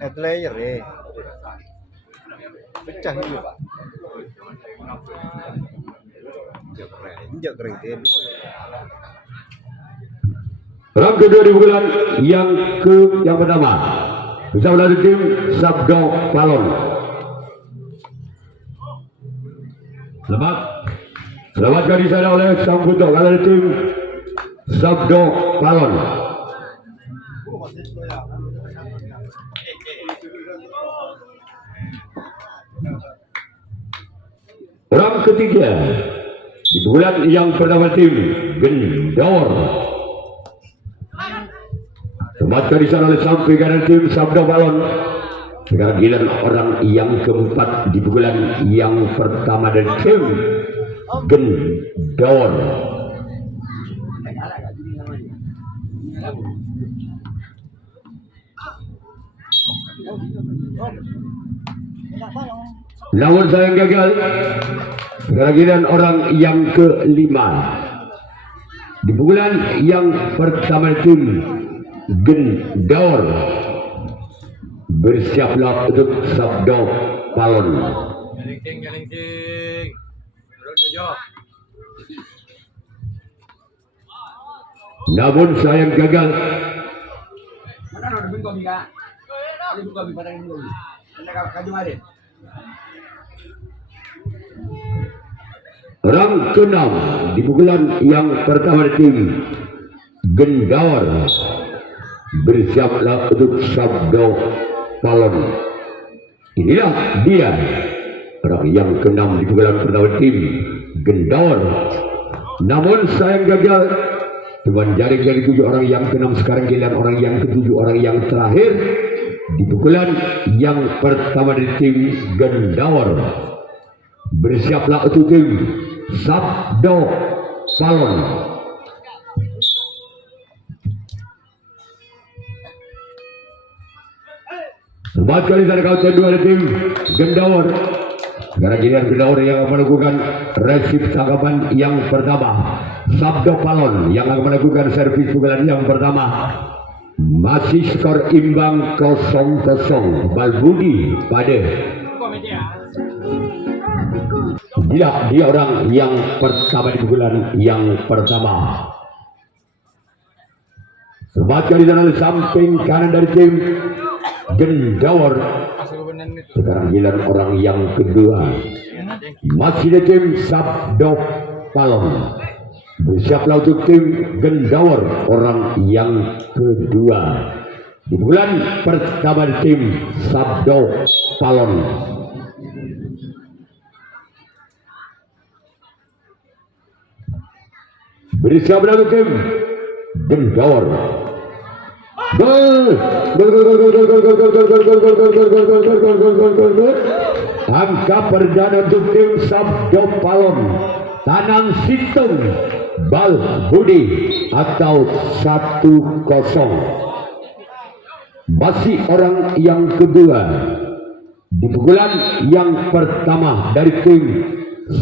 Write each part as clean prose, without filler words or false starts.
Net layer ya. Pecah juga. Injak keren. Round kedua di bulan yang pertama bersama dari tim Sabdo Palon. Selamatkan di sana oleh Sang Buto dari tim Sabdo Palon. Round ketiga di bulan yang pertama tim Gendor. Selamatkan di sana oleh sampai kanan tim Sabdo Palon. Sekarang giliran orang yang keempat di bulan yang pertama dari tim Gendor. Namun saya gagal. Sekarang giliran orang yang kelima di bulan yang pertama tim Gendor. Bersiaplah untuk Sabdo Palon. Namun sayang gagal. Round ke-6 di pukulan yang pertama tim Gendor. Bersiaplah untuk Sabdo Palon. Inilah dia orang yang ke-6 di pukulan pertama tim Gendor. Namun sayang gagal. Cuman jaring dari 7 orang yang ke-6. Sekarang giliran orang yang ke-7, orang yang terakhir di pukulan yang pertama dari tim Gendor. Bersiaplah untuk tim Sabdo Palon. Selamat kali dari kawasan 2 dari tim Gendor. Sekarang giliran Gendor yang akan melakukan resip tanggapan yang pertama. Sabdo Palon yang akan melakukan servis pukulan yang pertama. Masih skor imbang 0-0. Balbudi pada dia orang yang pertama di pukulan yang pertama. Selamat kali dari samping kanan dari tim Gendor. Sekarang giliran orang yang kedua. Masih di tim Sabdo Palon. Bersiaplah untuk tim Gendor orang yang kedua. Di bulan pertama di tim Sabdo Palon. Bersiaplah untuk tim Gendor. Angka perdana untuk tim Sabdo Palon. Tanang Situng Balbudi atau 1-0. Masih orang yang kedua di pukulan yang pertama dari tim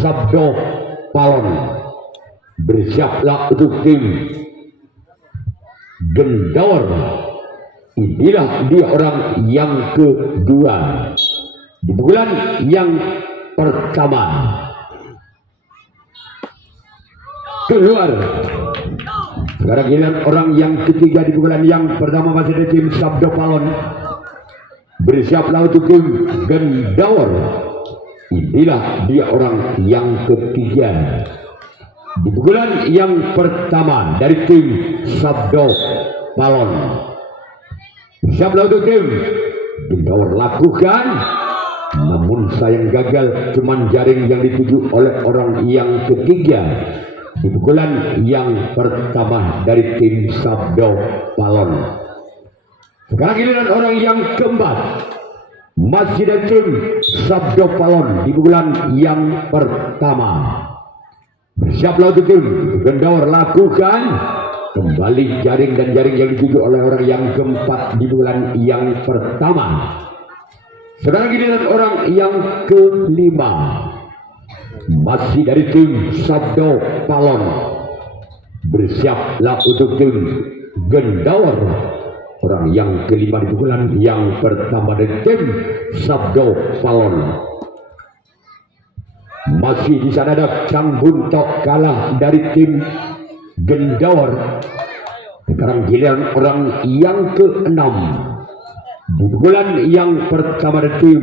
Sabdo Palon. Bersiaplah untuk tim Gendor. Inilah dia orang yang kedua di pukulan yang pertama. Keluar. Sekarang giliran orang yang ketiga di pukulan yang pertama masih dari tim Sabdo Palon. Bersiaplah untuk tim Gendor. Inilah dia orang yang ketiga di pukulan yang pertama dari tim Sabdo Palon. Bersiaplah untuk tim Gendor lakukan. Namun sayang gagal. Cuman jaring yang dituju oleh orang yang ketiga di pukulan yang pertama dari tim Sabdo Palon. Sekarang giliran orang yang keempat masih dari tim Sabdo Palon di pukulan yang pertama. Bersiaplah untuk tim Gendor lakukan. Kembali jaring dan jaring yang dituju oleh orang yang keempat di bulan yang pertama. Sekarang giliran orang yang kelima masih dari tim Sabdo Palon. Bersiaplah untuk tim Gendawar. Orang yang kelima di pukulan yang pertama dari tim Sabdo Palon. Masih di sana ada Kang Buntok kalah dari tim Gendawar. Sekarang giliran orang yang ke-6 di pukulan yang pertama dari tim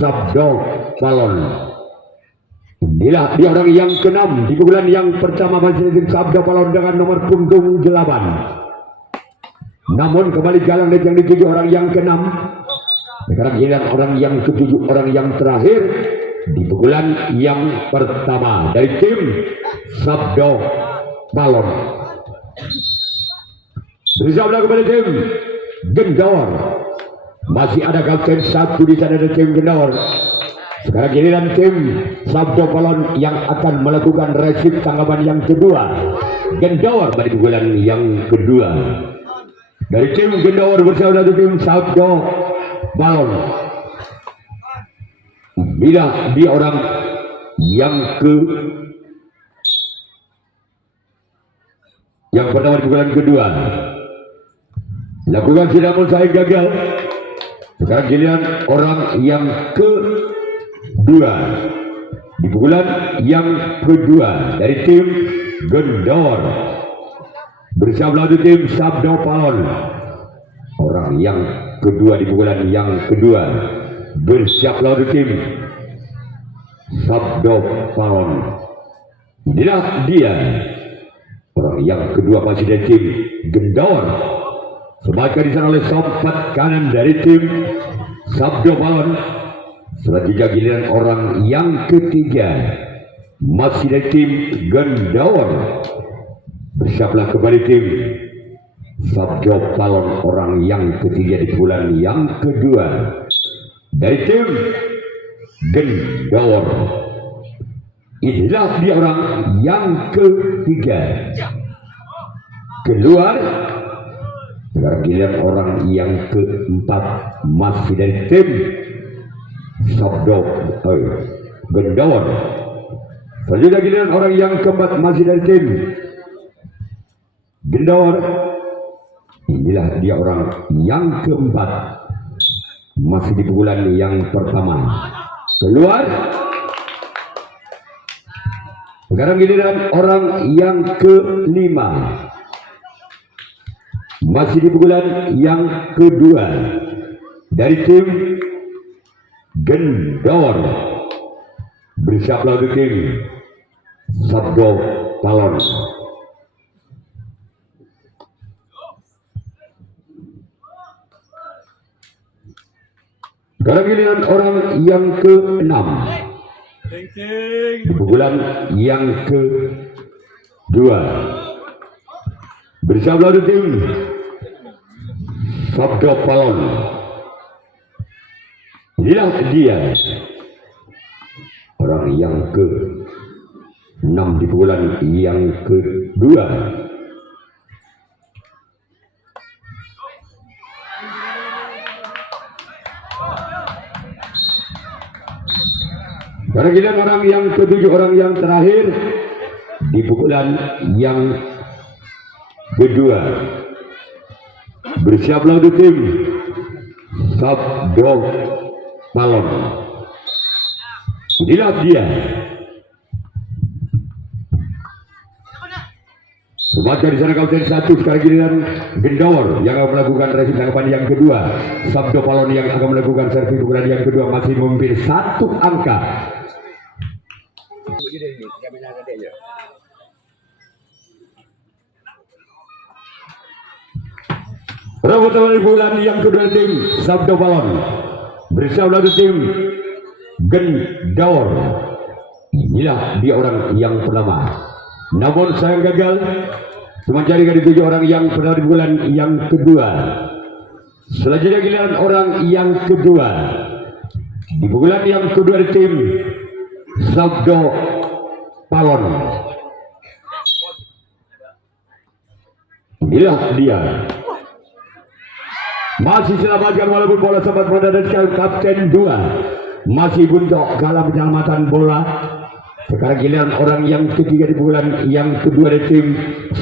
Sabdo Palon. Inilah dia orang yang ke-6 di pukulan yang pertama masih tim Sabdo Palon dengan nomor punggung 8. Namun kembali galang yang dituju orang yang ke-6. Sekarang giliran orang yang ke-7, orang yang terakhir di pukulan yang pertama dari tim Sabdo Palon. Bersama kembali tim Gendawar. Masih ada kapten 1 di sana dari tim Gendawar. Sekarang giliran tim Sabdo Palon yang akan melakukan resip tanggapan yang kedua. Gendawar pada pukulan yang kedua. Dari tim Gendawar bersama dengan tim Sabdo Palon. Bila dia orang yang pertama di pukulan kedua lakukan namun saya gagal. Sekarang giliran orang yang kedua di pukulan yang kedua dari tim Gendawar bersama dengan tim Sabdo Palon. Orang yang kedua di pukulan yang kedua bersiaplah untuk tim Sabdo Palon. Inilah dia orang yang kedua masih dari tim Gendawar. Semakin di sana oleh sompat kanan dari tim Sabdo Palon. Selanjutnya giliran orang yang ketiga masih dari tim Gendawar. Bersiaplah kembali tim Sabdo Palon. Orang yang ketiga di bulan yang kedua dari tim Gendawar. Inilah dia orang yang ketiga keluar. Sekarang giliran orang yang keempat masih dari tim Sabdo Gendawar. Selanjutnya giliran orang yang keempat masih dari tim Gendawar. Inilah dia orang yang keempat masih di pukulan yang pertama keluar. Sekarang giliran orang yang kelima masih di pukulan yang kedua dari tim Gendawar. Bersiaplah untuk tim Sabdo Palon. Sekarang giliran orang yang ke-6 di pukulan yang kedua bersama dengan tim Sabdo Palon. Inilah dia orang yang ke-6 di pukulan yang kedua. Karena kita orang yang ketujuh, orang yang terakhir di pukulan yang kedua. Bersiaplah untuk tim Sabdo Palon. Inilah dia. Sebaca di sana kapten 1 sekali giliran Gendawar yang akan melakukan resip tanggapan yang kedua. Sabdo Palon yang akan melakukan servis pukulan yang kedua masih memimpin 1 angka. Rebut bulan yang kedua tim Sabdo Palon bersama dengan tim Gendawar. Inilah dia orang yang pertama. Namun saya gagal. Cuma jadi dari 7 orang yang pernah di bulan yang kedua. Selanjutnya giliran orang yang kedua di bulan yang kedua di tim Sabdo Palon. Inilah dia. Masih selamatkan walaupun bola sempat berada di kapten 2. Masih Buntok kalah penyelamatan bola. Sekarang giliran orang yang ketiga di pukulan yang kedua dari tim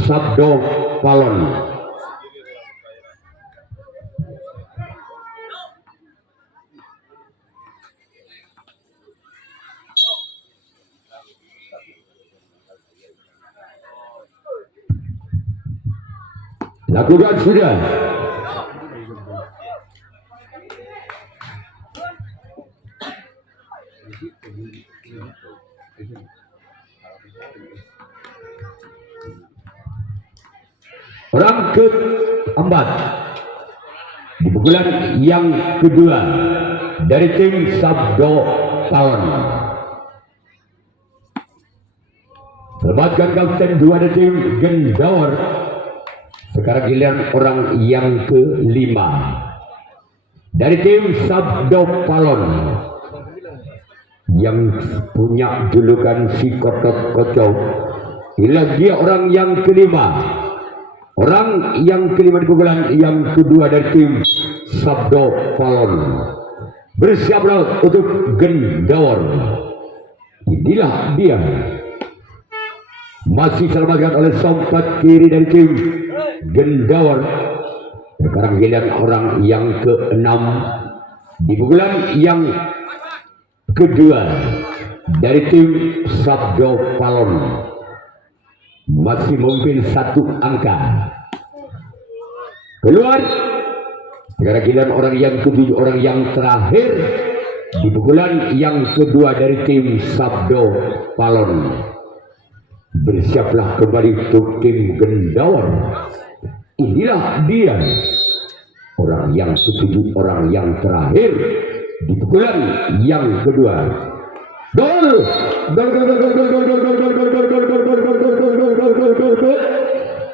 Sabdo Palon. Lakukan sudah. Orang keempat di pukulan yang kedua dari tim Sabdo Palon. Selamatkan kapten 2 dari tim Gendawar. Sekarang giliran orang yang kelima dari tim Sabdo Palon yang punya julukan si Kotot Kocok. Inilah dia orang yang kelima. Orang yang kelima di pukulan yang kedua dari tim Sabdo Palon. Bersiaplah untuk Gendawar. Inilah dia. Masih selamatkan oleh sompat kiri dari tim Gendawar. Sekarang giliran orang yang keenam di pukulan yang kedua dari tim Sabdo Palon. Masih memimpin 1 angka. Keluar. Sekarang giliran orang yang ketujuh, orang yang terakhir di pukulan yang kedua dari tim Sabdo Palon. Bersiaplah kembali untuk tim Gendawar. Inilah dia orang yang ketujuh, orang yang terakhir di pukulan yang kedua. Gol!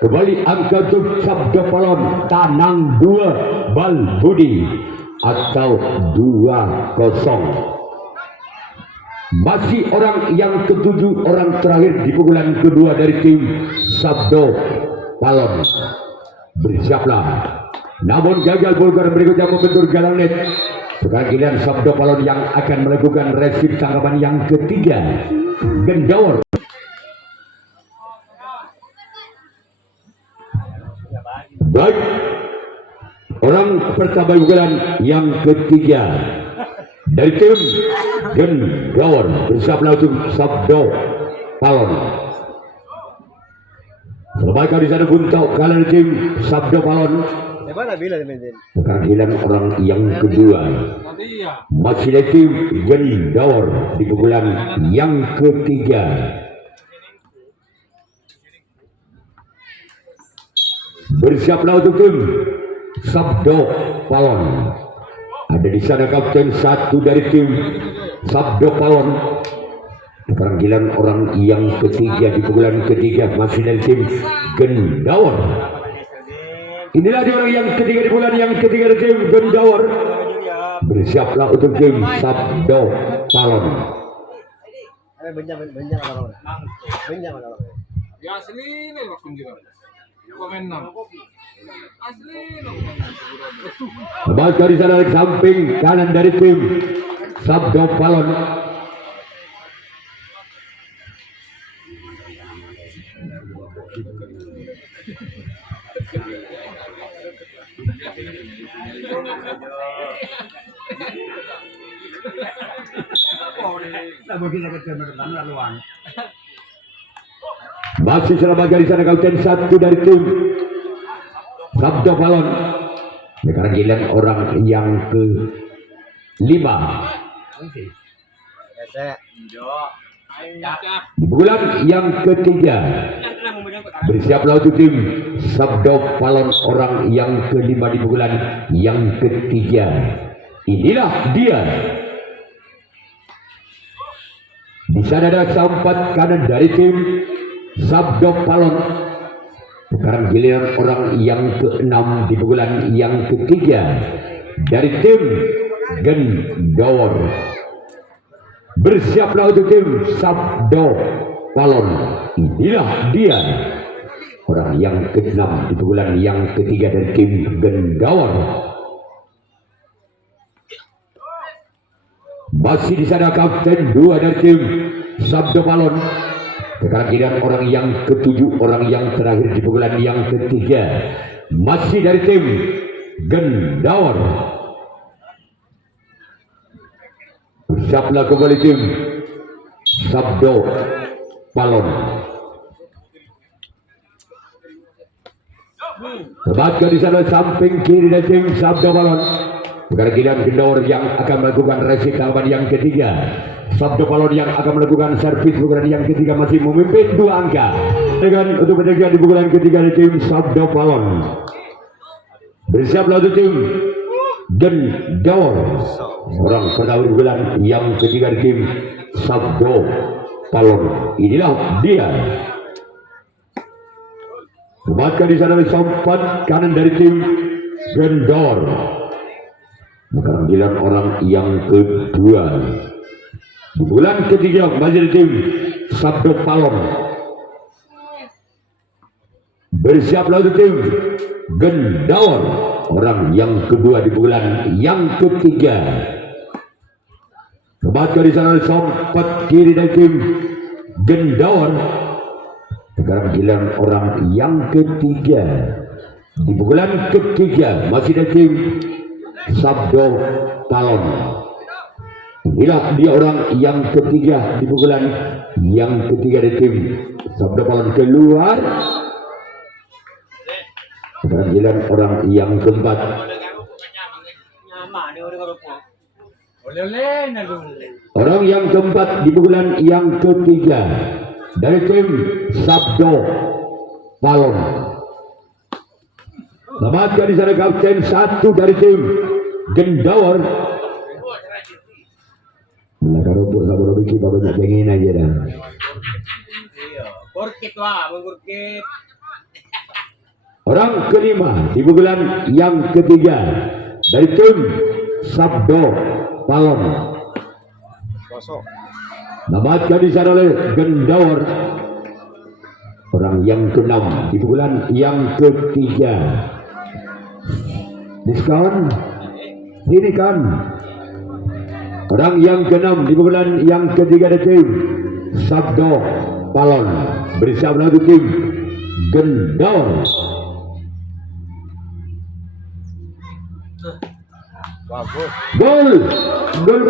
Kembali angka untuk Sabdo Palon. Tanang 2 Bal Budi atau 2-0. Masih orang yang ketujuh, orang terakhir di pukulan kedua dari tim Sabdo Palon. Bersiaplah. Namun gagal Bulgar berikutnya membentur galang net. Sekarang giliran Sabdo Palon yang akan melakukan resip tanggapan yang ketiga. Gendawar. Baik. Orang pertama pukulan yang ketiga dari tim Gendawar. Bersiaplah untuk Sabdo Palon. Selamatkan di sana untuk kalian tim Sabdo Palon. Sekarang giliran orang yang kedua. Masih dari tim Gendawar di pukulan yang ketiga. Bersiaplah untuk tim Sabdo Palon. Ada di sana kapten 1 dari tim Sabdo Palon. Sekarang giliran orang yang ketiga di pukulan ketiga, masih dari tim Gendawar. Inilah dia orang yang ketiga di pukulan yang ketiga dari tim Gendawar. Bersiaplah untuk tim Sabdo Palon. Baca di sana dari samping kanan dari tim Sabdo Palon. Masih selamat dari sana kapten 1 dari tim Sabdo Palon. Sekarang giliran orang yang ke-5 di bulan yang ketiga. Bersiaplah untuk tim Sabdo Palon, orang yang ke-5 di bulan yang ketiga. Inilah dia. Di sana ada sampat kanan dari tim Sabdo Palon. Sekarang giliran orang yang ke-6 di bulan yang ketiga dari tim Gendawar. Bersiaplah untuk tim Sabdo Palon. Inilah dia orang yang ke-6 di bulan yang ketiga dari tim Gendawar. Masih di sana kapten 2 dari tim Sabdo Palon. Sekarang giliran orang yang ketujuh, orang yang terakhir di pukulan yang ketiga. Masih dari tim Gendawar. Bersiaplah kembali tim Sabdo Palon. Tempatkan di sana samping kiri dari tim Sabdo Palon. Sekarang giliran Gendawar yang akan melakukan resip tahapan yang ketiga. Sabdo Palon yang akan melakukan servis pukulan yang ketiga, masih memimpin 2 angka dengan untuk menjaga di pukulan ketiga dari tim Sabdo Palon. Bersiaplah untuk tim Gendawar. Orang pertama di pukulan yang ketiga dari tim Sabdo Palon. Inilah dia. Tempatkan di sana sompat kanan dari tim Gendawar. Sekarang giliran orang yang kedua di bulan ketiga masih tim Sabdo Palon. Bersiaplah untuk tim Gendawar, orang yang kedua di bulan yang ketiga. Tempatkan di sana sompat kiri dari tim Gendawar. Sekarang giliran orang yang ketiga di bulan ketiga masih dari tim Sabdo Palon. Inilah dia orang yang ketiga di pukulan yang ketiga dari tim Sabdo Palon. Keluar. Sekarang giliran orang yang keempat. Orang yang keempat di pukulan yang ketiga dari tim Sabdo Palon. Selamatkan di sana kapten 1 dari tim Gendawar. Nah, rumput sabur bikin banyak jengin aja dah. Orang kelima di pukulan yang ketiga dari tim Sabdo Palon. Selamatkan di sana oleh Gendawar. Orang yang keenam di pukulan yang ketiga. Diskon ini kan orang yang keenam di pukulan yang ketiga dari tim Sabdo Palon. Bersiaplah untuk tim Gendawar. Bagus. Gol. Gol.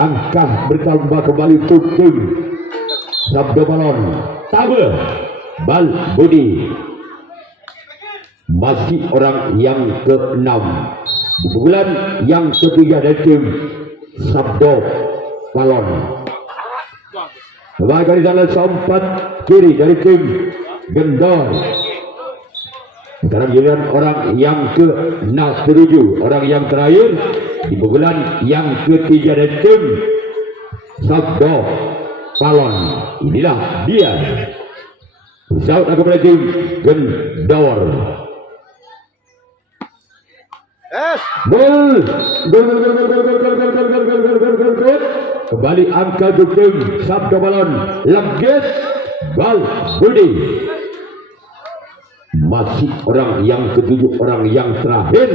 Angka bertambah kembali untuk tim Sabdo Palon. Tabe Bal Budi. Masih orang yang ke-6 di pukulan yang ketiga dari tim Sabdo Palon. Sebagai di sana sompat kiri dari tim Gendawar. Sekarang giliran orang yang ke-7, orang yang terakhir di pukulan yang ketiga dari tim Sabdo Palon. Inilah dia. Shout kepada tim Gendawar. Gol. Kembali angka untuk tim Sabdo Palon. Lamget Bal Budi. Masih orang yang ke-7, orang yang terakhir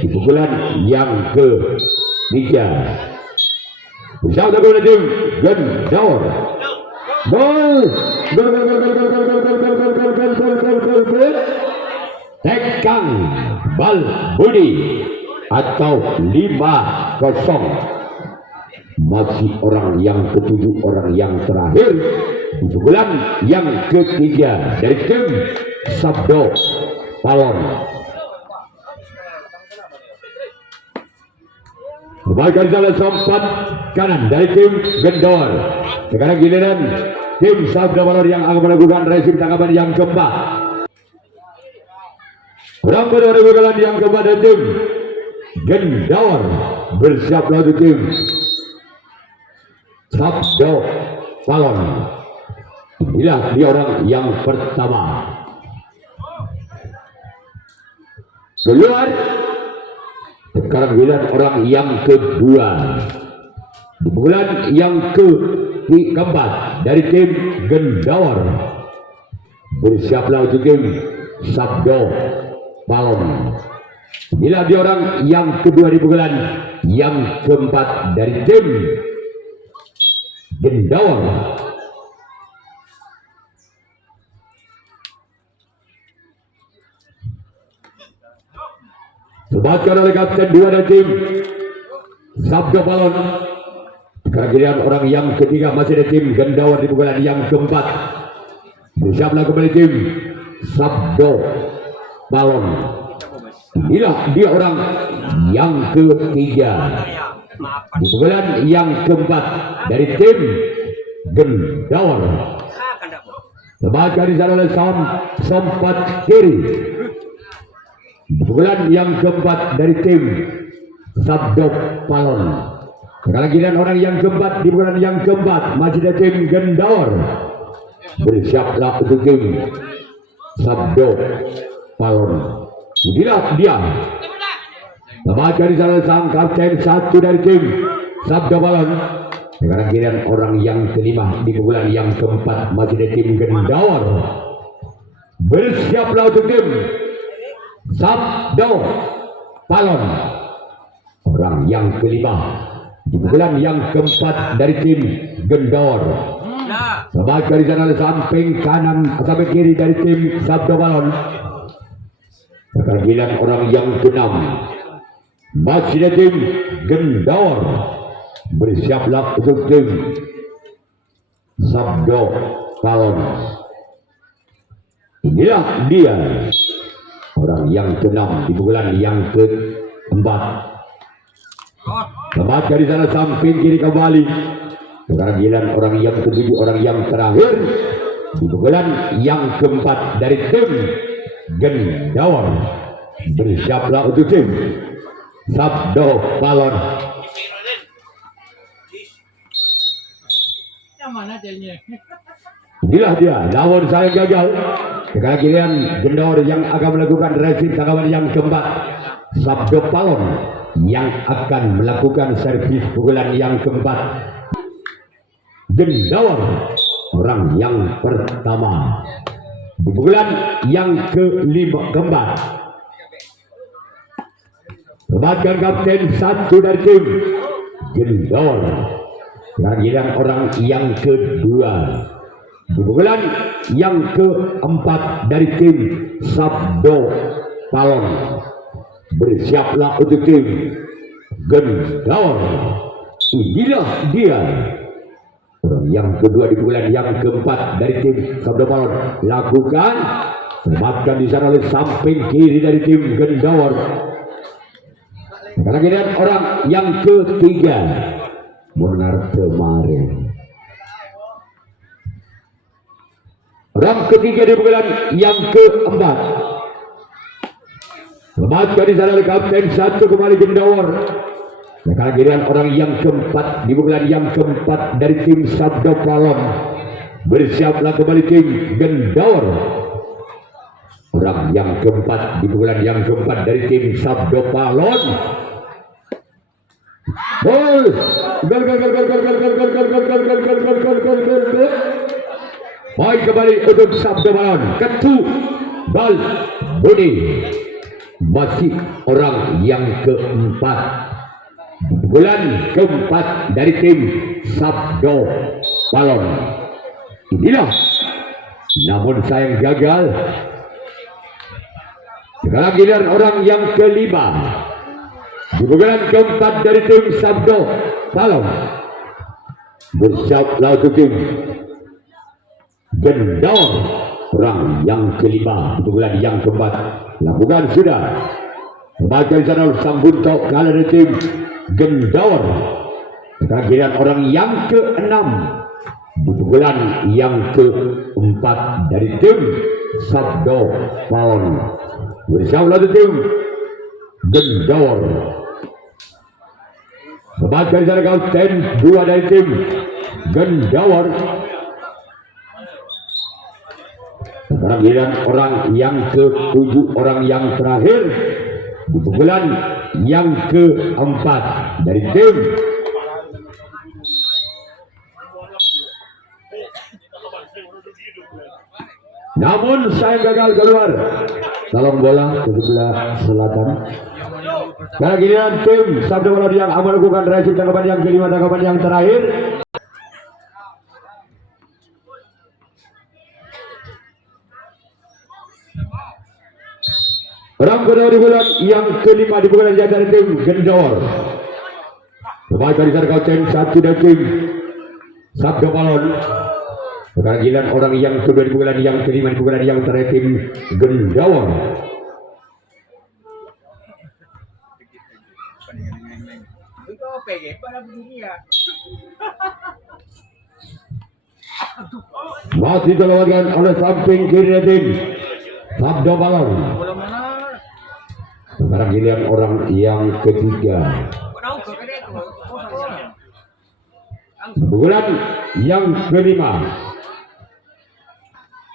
di pukulan yang ke-3. Shout kepada tim Gendawar. Gol. Tekang Bal Budi atau 5-0. Masih orang yang ke-7, orang yang terakhir di pukulan yang ketiga dari tim Sabdo Palon. Kembalikan jalan sompat kanan dari tim Gendawar. Sekarang giliran tim Sabdo Palon yang akan melakukan resip tangkapan yang keempat. Orang pada pukulan yang keempat dari tim Gendawar. Bersiaplah untuk tim Sabdo Palon. Inilah dia orang yang pertama. Keluar. Sekarang giliran orang yang kedua. Di bulan yang keempat dari tim Gendawar. Bersiaplah untuk tim Sabdo Palon. Bila di orang yang kedua di pukulan yang keempat dari tim Gendawar. Sebatkan oleh kapten dua dari tim Sabdo Palon. Kehadiran orang yang ketiga masih dari tim Gendawar di pukulan yang keempat. Bersiaplah kembali tim Sabdo Palon. Inilah dia orang yang ketiga di pukulan yang keempat dari tim Gendawar. Sebatkan di sana oleh Sompat kiri. Di pukulan yang keempat dari tim Sabdo Palon. Kehadiran orang yang keempat di pukulan yang keempat masih dari tim Gendawar. Bersiaplah untuk tim Sabdo Palon. Inilah dia. Sebatkan di sana sang kapten satu dari tim Sabdo Palon. Kehadiran orang yang kelima di pukulan yang keempat masih dari tim Gendawar. Bersiaplah untuk tim Sabdo Palon. Orang yang kelima di pukulan yang keempat dari tim Gendawar. Sebatkan di sana samping kanan samping kiri dari tim Sabdo Palon. Kehadiran orang yang keenam masih dari tim Gendawar. Bersiaplah untuk tim Sabdo Palon. Inilah dia orang yang keenam di pukulan yang keempat. Sebatkan di sana samping kiri kembali. Kehadiran orang yang ketujuh, orang yang terakhir di pukulan yang keempat dari tim Gendawar. Bersiaplah untuk tim Sabdo Palon. Inilah dia, namun saya gagal. Kehadiran Gendawar yang akan melakukan resis tanggapan yang keempat. Sabdo Palon yang akan melakukan servis pukulan yang keempat. Gendawar orang yang pertama di pukulan yang kelima keempat. Sebatkan kapten satu dari tim Gendawar. Kehadiran orang yang kedua di pukulan yang keempat dari tim Sabdo Palon. Bersiaplah untuk tim Gendawar. Inilah dia orang yang kedua di pukulan yang keempat dari tim Sabdo Palon. Lakukan. Sebatkan di sana oleh samping kiri dari tim Gendawar. Kehadiran orang yang ketiga Monar kemarin. Orang ketiga di pukulan yang keempat. Sebatkan di sana oleh kapten satu kembali Gendawar. Kehadiran orang yang keempat di pukulan yang keempat dari tim Sabdo Palon. Bersiaplah kembali tim Gendawar. Orang yang keempat di pukulan yang keempat dari tim Sabdo Palon. Gol! Gol! Poin kembali untuk Sabdo Palon. Ketu Bal Budi. Masih orang yang keempat. Bulan keempat dari tim Sabdo Palon. Inilah. Namun sayang gagal. Sekarang giliran orang yang kelima. Di bulan keempat dari tim Sabdo Palon. Bersiaplah untuk tim Gendawar. Orang yang kelima di bulan yang keempat. Lakukan sudah. Sebagai sana sang buntok kalah dari tim Gendawar. Kehadiran orang yang keenam di bulan yang keempat dari tim Sabdo Palon. Bersiaplah untuk tim Gendawar. Sebagai sana kapten dua dari tim Gendawar. Kehadiran orang yang ketujuh, orang yang terakhir di bulan yang keempat dari tim namun saya gagal keluar. dalam bola ke sebelah selatan. Karena giliran tim Sabda Balon yang akan melakukan resip tanggapan yang kelima, tanggapan yang terakhir. Orang kedua di bulan yang kelima di bulan dari tim Gendor. Pemain dari Sarkaucen satu dari tim Sabda Balon. Sekarang giliran orang yang kedua di bulan yang kelima di bulan yang terakhir tim Gendor. Masih dilakukan oleh samping kiri tim Sabda Balon. Sekarang giliran orang yang ketiga. Bulan yang kelima.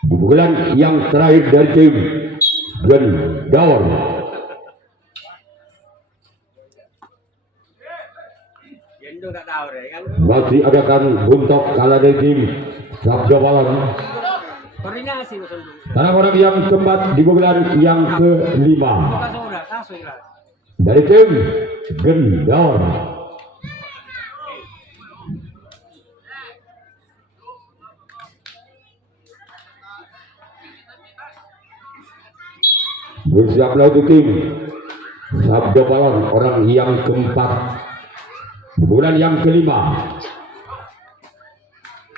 Bulan yang terakhir dari tim Gendor. Masih adakan buntok kalah dari tim Sabda Balon. Karena orang yang keempat di bulan yang kelima dari tim Gendor. Bersiaplah untuk tim Sabda Balon orang yang keempat di bulan yang kelima.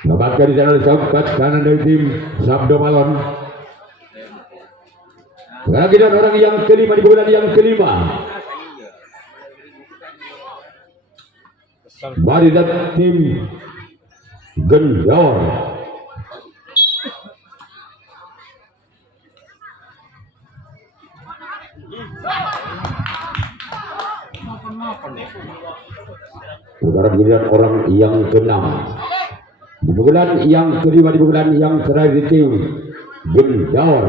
Dapatkan di sana sahabat kanan dari tim Sabda Balon. Sekarang kita orang yang kelima di bulan yang kelima. Mari datang tim Gendor. Sekarang giliran orang yang keenam. Di bulan yang kelima di bulan yang terakhir tim Gendor.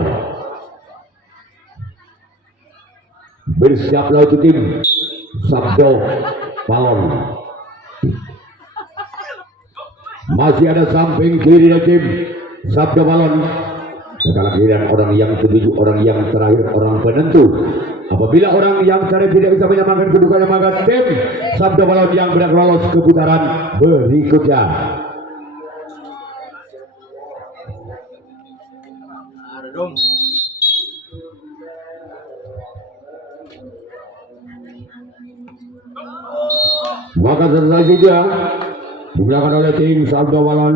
Bersiaplah untuk tim Sabda Balon. Masih ada samping kiri dari tim Sabda Balon. Sekarang giliran orang yang ketujuh, orang yang terakhir, orang penentu. Apabila orang yang terakhir tidak bisa menyamakan kedudukannya, maka tim Sabda Balon yang berhak lolos ke putaran berikutnya. Maka selesai juga digunakan oleh tim Sabda Balon.